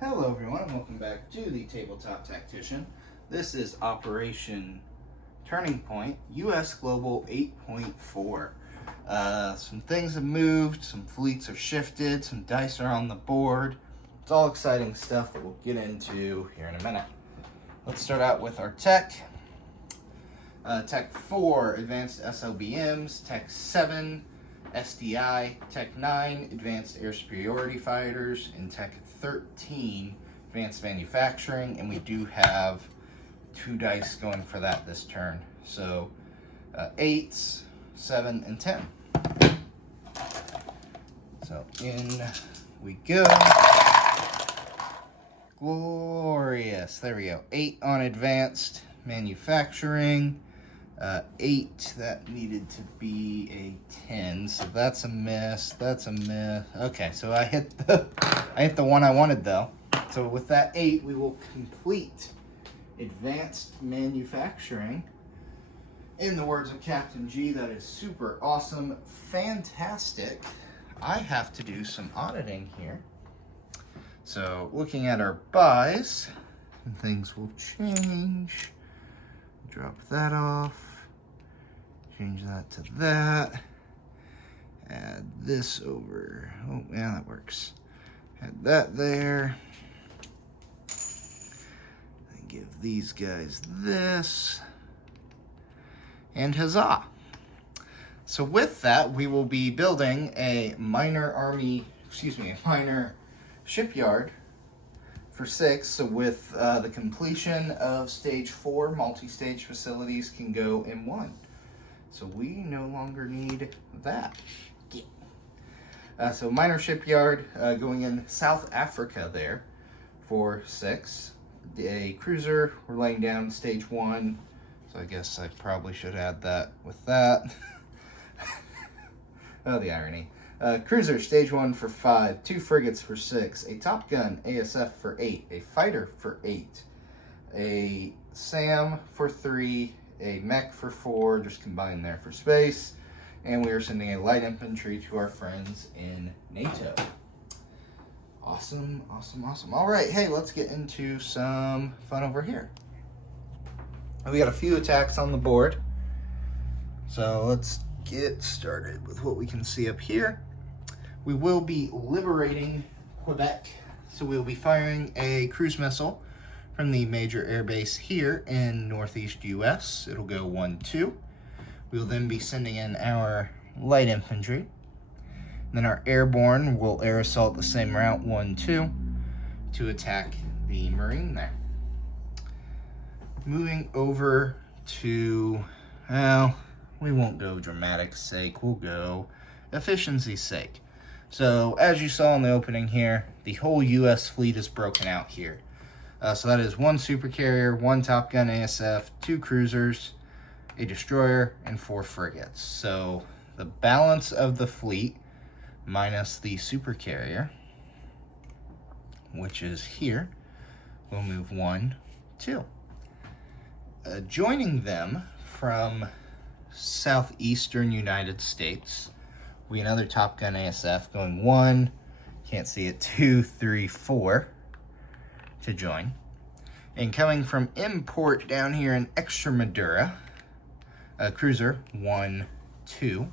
Hello everyone, and welcome back to the Tabletop Tactician. This is Operation Turning Point, US Global 8.4. Some things have moved, some fleets are shifted, some dice are on the board. It's all exciting stuff that we'll get into here in a minute. Let's start out with our tech. Tech 4, Advanced SLBMs, Tech 7, SDI, Tech 9, Advanced Air Superiority Fighters, and Tech 13, Advanced Manufacturing, and we do have 2 dice going for that this turn. So 8s, 7, and 10. So in we go. Glorious. There we go. 8 on Advanced Manufacturing. 8, that needed to be a 10, so that's a miss, that's a miss. Okay, so I hit the one I wanted though. So with that 8, we will complete Advanced Manufacturing. In the words of Captain G, that is super awesome, fantastic. I have to do some auditing here. So looking at our buys, things will change. Drop that off. Change that to that. Add this over. Oh, yeah, that works. Add that there. And give these guys this. And huzzah. So with that, we will be building a minor shipyard for 6. So with the completion of stage 4, multi-stage facilities can go in 1. So we no longer need that. So minor shipyard going in South Africa there for 6. A cruiser, we're laying down stage 1. So I guess I probably should add that with that. Oh, the irony. Cruiser, stage 1 for 5. 2 frigates for 6. A Top Gun, ASF for 8. A fighter for 8. A SAM for 3. A mech for 4, just combined there for space. And we are sending a light infantry to our friends in NATO. Awesome, awesome, awesome. All right, hey, let's get into some fun over here. We got a few attacks on the board. So let's get started with what we can see up here. We will be liberating Quebec. So we'll be firing a cruise missile from the major air base here in northeast US. It'll go 1-2. We'll then be sending in our light infantry. Then our airborne will air assault the same route, 1-2, to attack the Marine there. Moving over to, well, we won't go dramatics sake, we'll go efficiency's sake. So as you saw in the opening here, the whole US fleet is broken out here. So that is 1 supercarrier, 1 Top Gun ASF, 2 cruisers, a destroyer, and 4 frigates. So the balance of the fleet minus the supercarrier, which is here, will move 1, 2. Joining them from southeastern United States, we another Top Gun ASF going 1, can't see it, 2, 3, 4. To join. And coming from import down here in Extremadura, a cruiser 1, 2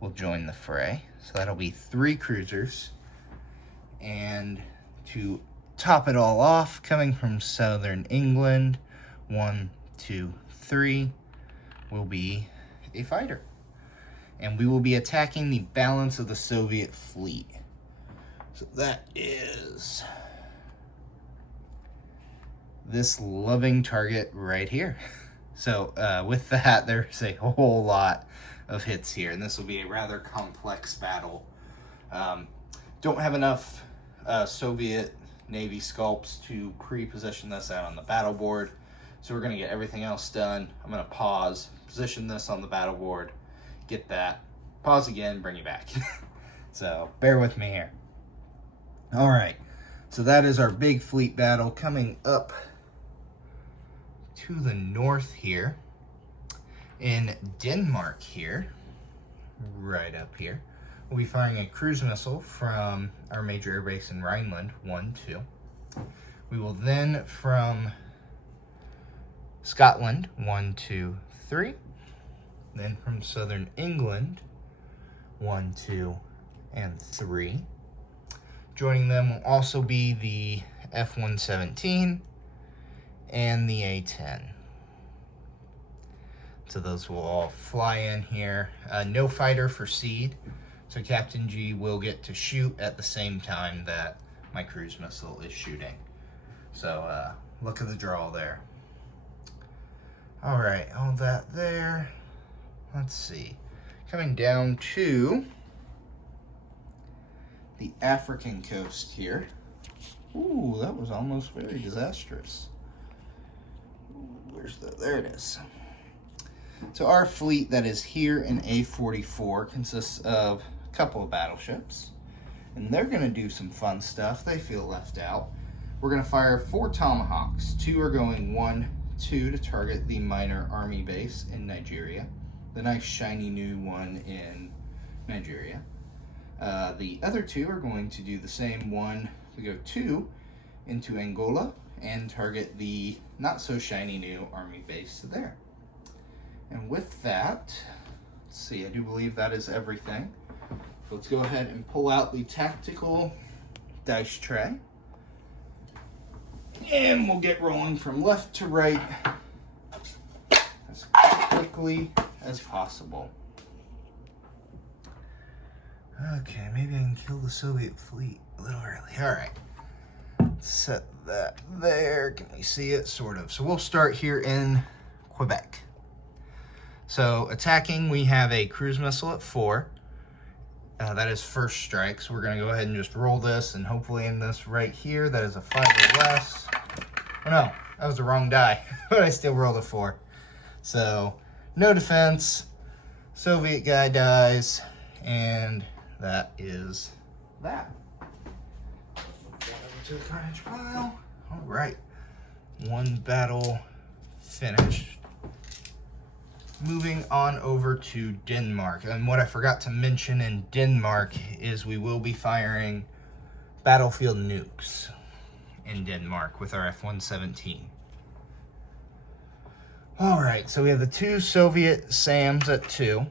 will join the fray. So that'll be 3 cruisers. And to top it all off, coming from southern England, 1, 2, 3 will be a fighter. And we will be attacking the balance of the Soviet fleet. So that is this loving target right here. So with that, there's a whole lot of hits here, and this will be a rather complex battle. Don't have enough Soviet Navy sculpts to pre-position this out on the battle board, so we're going to get everything else done. I'm going to pause, position this on the battle board, get that, pause again, bring you back. So bear with me here. All right, so that is our big fleet battle coming up to the north here in Denmark here, right up here. We'll be firing a cruise missile from our major airbase in Rhineland, 1-2. We will then from Scotland, 1, 2, 3. Then from southern England, 1, 2, and 3. Joining them will also be the F-117 and the A-10. So those will all fly in here. No fighter for seed, so Captain G will get to shoot at the same time that my cruise missile is shooting. So look at the draw there. All right, all that there. Let's see. Coming down to the African coast here. Ooh, that was almost very disastrous. Where's the, there it is. So our fleet that is here in A44 consists of a couple of battleships, and they're gonna do some fun stuff. They feel left out. We're gonna fire 4 Tomahawks. 2 are going 1, 2 to target the minor army base in Nigeria. The nice shiny new one in Nigeria. The other 2 are going to do the same one. We go 2 into Angola and target the not so shiny new army base there. And with that, let's see, I do believe that is everything. So let's go ahead and pull out the tactical dice tray. And we'll get rolling from left to right as quickly as possible. Okay, maybe I can kill the Soviet fleet a little early. All right, set that there. Can we see it? Sort of. So we'll start here in Quebec. So attacking, we have a cruise missile at 4. That is first strike. So we're going to go ahead and just roll this, and hopefully in this right here, that is a 5 or less. Oh no, that was the wrong die, but I still rolled a 4. So no defense. Soviet guy dies, and that is that. Get over to the carnage pile. All right, 1 battle finished. Moving on over to Denmark. And what I forgot to mention in Denmark is we will be firing battlefield nukes in Denmark with our F-117. All right, so we have the 2 Soviet SAMs at 2,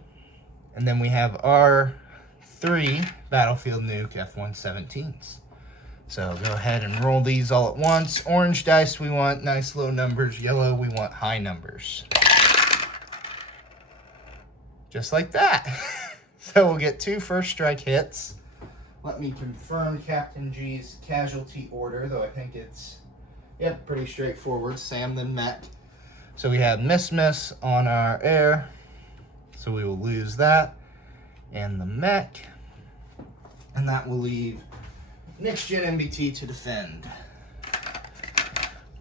and then we have our 3 battlefield nuke F-117s. So go ahead and roll these all at once. Orange dice, we want nice low numbers. Yellow, we want high numbers. Just like that. So we'll get 2 first strike hits. Let me confirm Captain G's casualty order, though I think it's, yep, pretty straightforward. Sam then mech. So we have miss on our air. So we will lose that. And the mech. And that will leave next gen MBT to defend.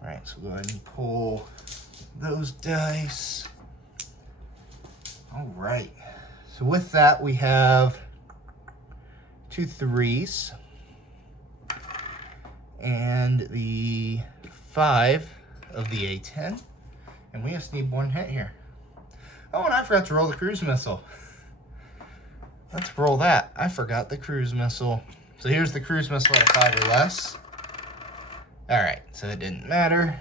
All right, so go ahead and pull those dice. All right, so with that, we have 2 3s and the 5 of the A-10, and we just need 1 hit here. Oh, and I forgot to roll the cruise missile. Let's roll that. I forgot the cruise missile. So here's the cruise missile at a 5 or less. All right, so it didn't matter.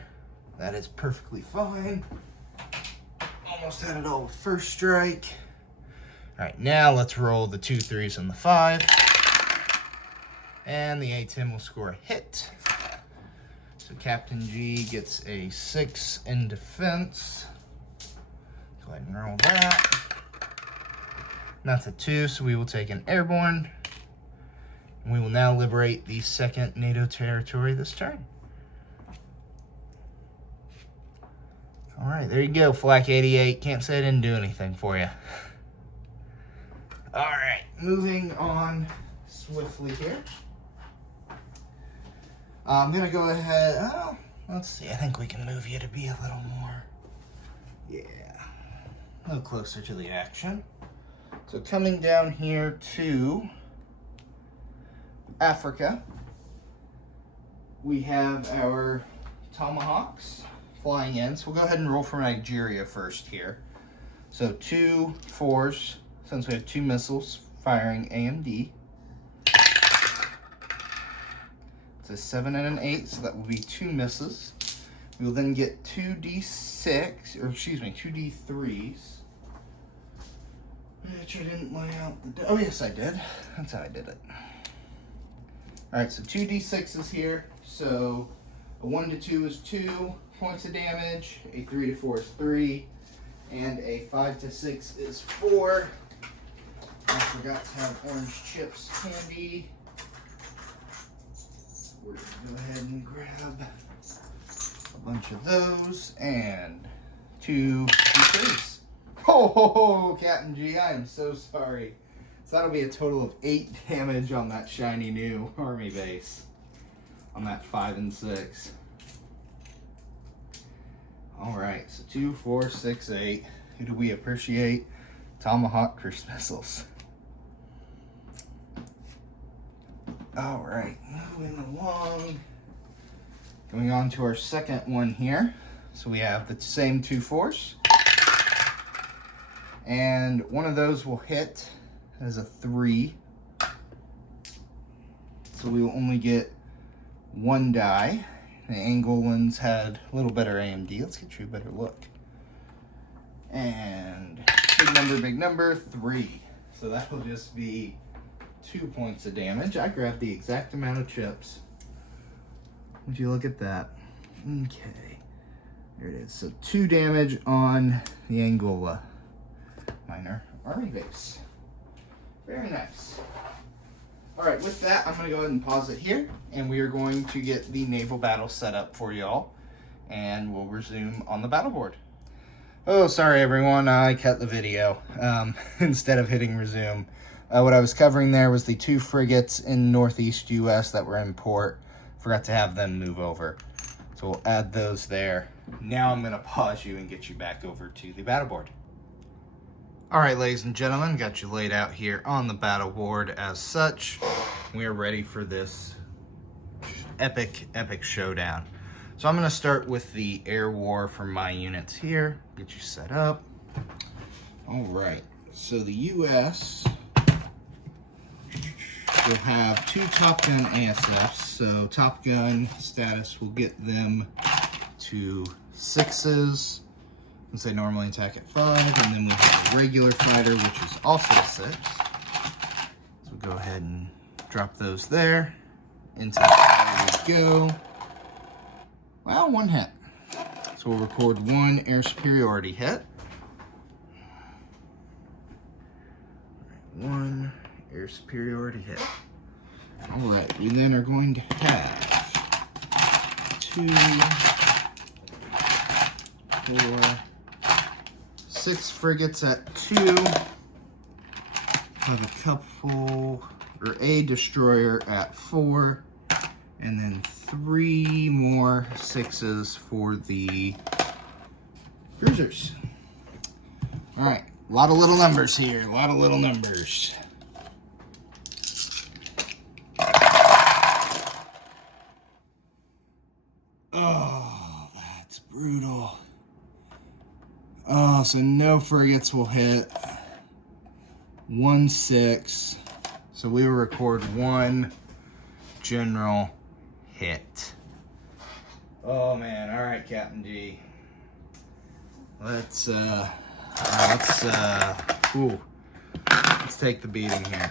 That is perfectly fine. Almost had it all with first strike. All right, now let's roll the 2 3s and the 5. And the A-10 will score a hit. So Captain G gets a 6 in defense. Go ahead and roll that. And that's a 2, so we will take an airborne. And we will now liberate the 2nd NATO territory this turn. All right, there you go, Flak 88. Can't say I didn't do anything for you. All right, moving on swiftly here. I'm gonna go ahead, oh, let's see, I think we can move you to be a little more, yeah, a little closer to the action. So coming down here to Africa, we have our Tomahawks flying in. So we'll go ahead and roll for Nigeria first here. So 2 4s, since we have 2 missiles firing AMD. It's a 7 and an 8, so that will be 2 misses. We will then get 2d6, or excuse me, 2d3s. Which I didn't lay out the... Oh, yes, I did. That's how I did it. Alright, so 2d6s here. So a 1 to 2 is 2 points of damage, a 3 to 4 is 3, and a 5 to 6 is 4. I forgot to have orange chips handy. We're going to go ahead and grab a bunch of those and 2 d3s. Ho ho ho, Captain G, I am so sorry. So that'll be a total of 8 damage on that shiny new army base. On that 5 and 6. Alright, so 2, 4, 6, 8. Who do we appreciate? Tomahawk cruise missiles. Alright, moving along. Going on to our second one here. So we have the same 2 4s. And one of those will hit as a 3. So we will only get 1 die. The angle ones had a little better AMD. Let's get you a better look. And big number, 3. So that will just be 2 points of damage. I grabbed the exact amount of chips. Would you look at that? Okay. There it is. So 2 damage on the Angola minor army base. Very nice. Alright, with that, I'm going to go ahead and pause it here, and we are going to get the naval battle set up for y'all, and we'll resume on the battle board. Oh, sorry everyone, I cut the video instead of hitting resume. What I was covering there was the 2 frigates in northeast US that were in port. Forgot to have them move over. So we'll add those there. Now I'm going to pause you and get you back over to the battle board. Alright, ladies and gentlemen, got you laid out here on the battle board as such. We are ready for this epic showdown. So I'm going to start with the air war for my units here. Get you set up. Alright, so the US will have 2 Top Gun ASFs. So Top Gun status will get them to 6s. Since they normally attack at 5, and then we have a regular fighter, which is also 6. So we'll go ahead and drop those there. Into the fire we go. Well, 1 hit. So we'll record 1 air superiority hit. 1 air superiority hit. Alright, we then are going to have 2, 4, 6 frigates at 2, have a couple, or a destroyer at 4, and then 3 more 6s for the cruisers. Alright, a lot of little numbers here, a lot of little numbers. Oh, that's brutal. Oh, so no frigates will hit. 1 6. So we will record 1 general hit. Oh man, alright, Captain G. Let's take the beating here.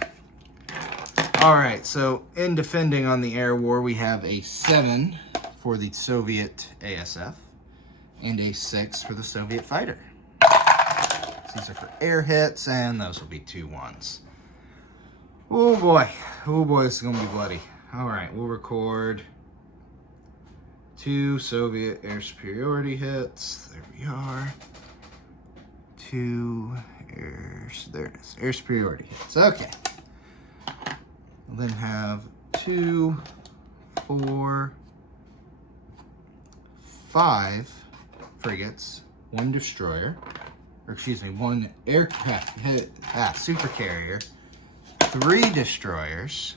Alright, so in defending on the air war, we have a 7 for the Soviet ASF and a 6 for the Soviet fighter. These are for air hits, and those will be 2 1s. Oh boy, this is gonna be bloody. Alright, we'll record 2 Soviet air superiority hits. There we are. 2 air, there it is, air superiority hits. Okay. We'll then have 2, 4, 5 frigates, 1 destroyer, or excuse me, 1 aircraft supercarrier, 3 destroyers,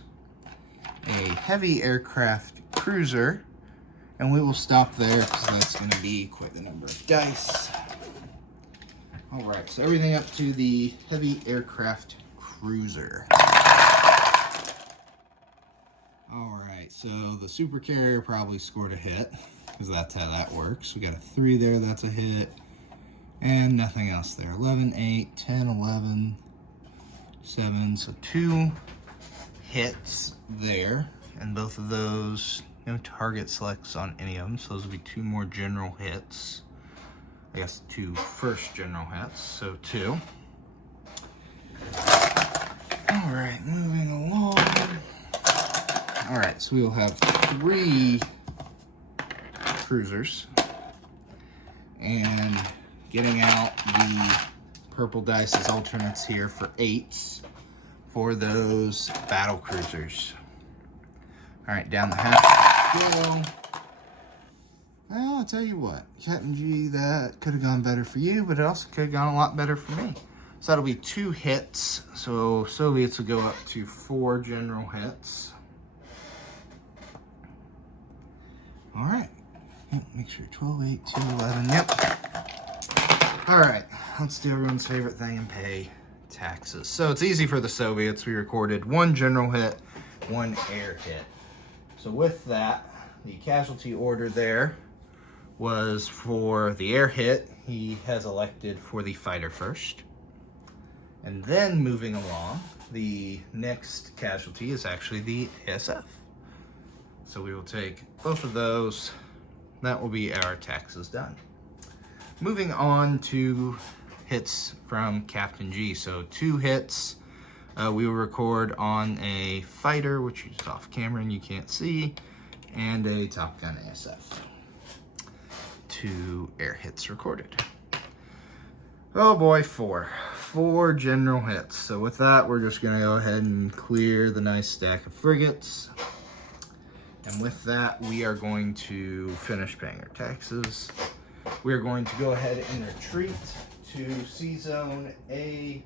a heavy aircraft cruiser, and we will stop there because that's going to be quite the number of dice. Alright, so everything up to the heavy aircraft cruiser. All right, so the super carrier probably scored a hit because that's how that works. We got a 3 there, that's a hit, and nothing else there. 11, 8, 10, 11, 7, so 2 hits there, and both of those, no target selects on any of them, so those will be 2 more general hits. I guess 2 first general hits, so 2. All right, moving along. All right, so we will have 3 cruisers, and getting out the purple dice as alternates here for 8s for those battle cruisers. All right, down the hatch we go. Well, I'll tell you what, Captain G, that could have gone better for you, but it also could have gone a lot better for me. So that'll be 2 hits. So Soviets will go up to 4 general hits. All right. Yep, make sure 12, 8, 2, 11. Yep. All right. Let's do everyone's favorite thing and pay taxes. So it's easy for the Soviets. We recorded 1 general hit, 1 air hit. So with that, the casualty order there was for the air hit. He has elected for the fighter first. And then moving along, the next casualty is actually the ASF. So we will take both of those. That will be our taxes done. Moving on to hits from Captain G. So 2 hits we will record on a fighter, which is off camera and you can't see, and a Top Gun ASF. 2 air hits recorded. Oh boy, 4 general hits. So with that, we're just gonna go ahead and clear the nice stack of frigates. And with that, we are going to finish paying our taxes. We are going to go ahead and retreat to C Zone A28.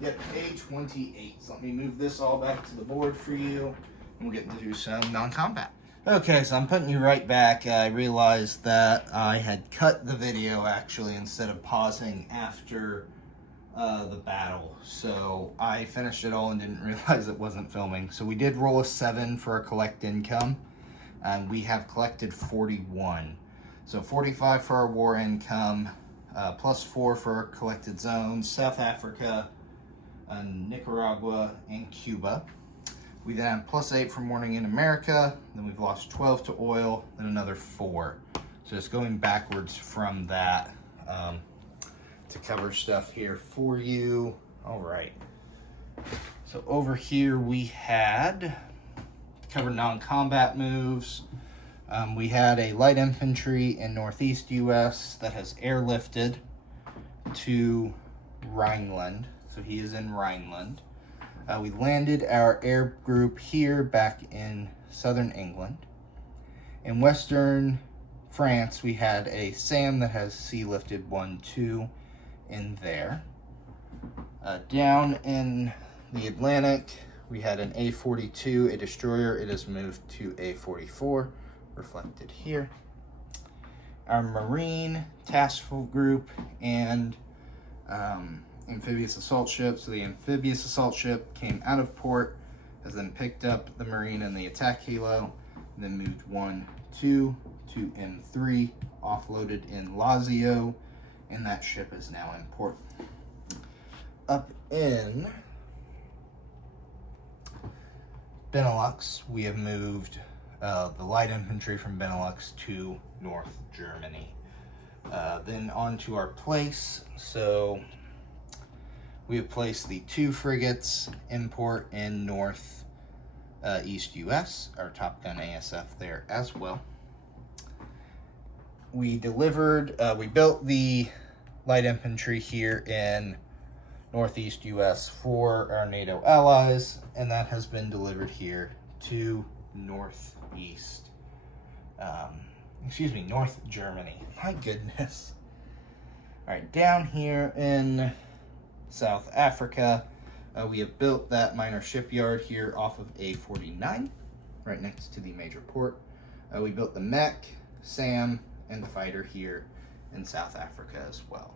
Yep, A28. So let me move this all back to the board for you, and we'll get to do some non-combat. Okay, so I'm putting you right back. I realized that I had cut the video actually instead of pausing after the battle. So I finished it all and didn't realize it wasn't filming. So we did roll a 7 for our collect income, and we have collected 41. So 45 for our war income, plus 4 for our collected zones, South Africa, Nicaragua, and Cuba. We then have plus 8 for mourning in America, then we've lost 12 to oil, then another 4. So just going backwards from that to cover stuff here for you. All right. So over here we had covered non-combat moves. We had a light infantry in Northeast US that has airlifted to Rhineland. So he is in Rhineland. We landed our air group here back in southern England. In western France, we had a SAM that has sea lifted 1, 2 in there. Down in the Atlantic, we had an A-42, a destroyer. It has moved to A-44, reflected here. Our Marine task force group and amphibious assault ship. So the amphibious assault ship came out of port, has then picked up the Marine and the attack helo, and then moved 1, 2 to M3, offloaded in Lazio, and that ship is now in port. Up in Benelux, we have moved the light infantry from Benelux to North Germany. Then on to our place. So we have placed the 2 frigates in port in North East US, our Top Gun ASF there as well. We delivered, we built the light infantry here in Northeast US for our NATO allies, and that has been delivered here to North Germany. My goodness. All right, down here in South Africa, we have built that minor shipyard here off of A49, right next to the major port. We built the mech, SAM, and fighter here in South Africa as well.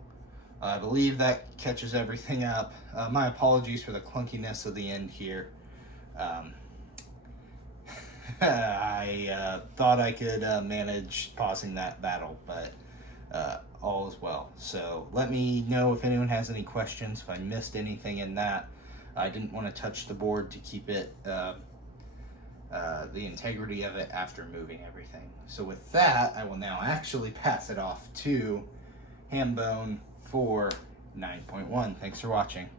I believe that catches everything up. My apologies for the clunkiness of the end here. I thought I could manage pausing that battle, but all is well. So let me know if anyone has any questions, if I missed anything in that. I didn't want to touch the board to keep it the integrity of it after moving everything. So with that, I will now actually pass it off to Hambone for 9.1. Thanks for watching.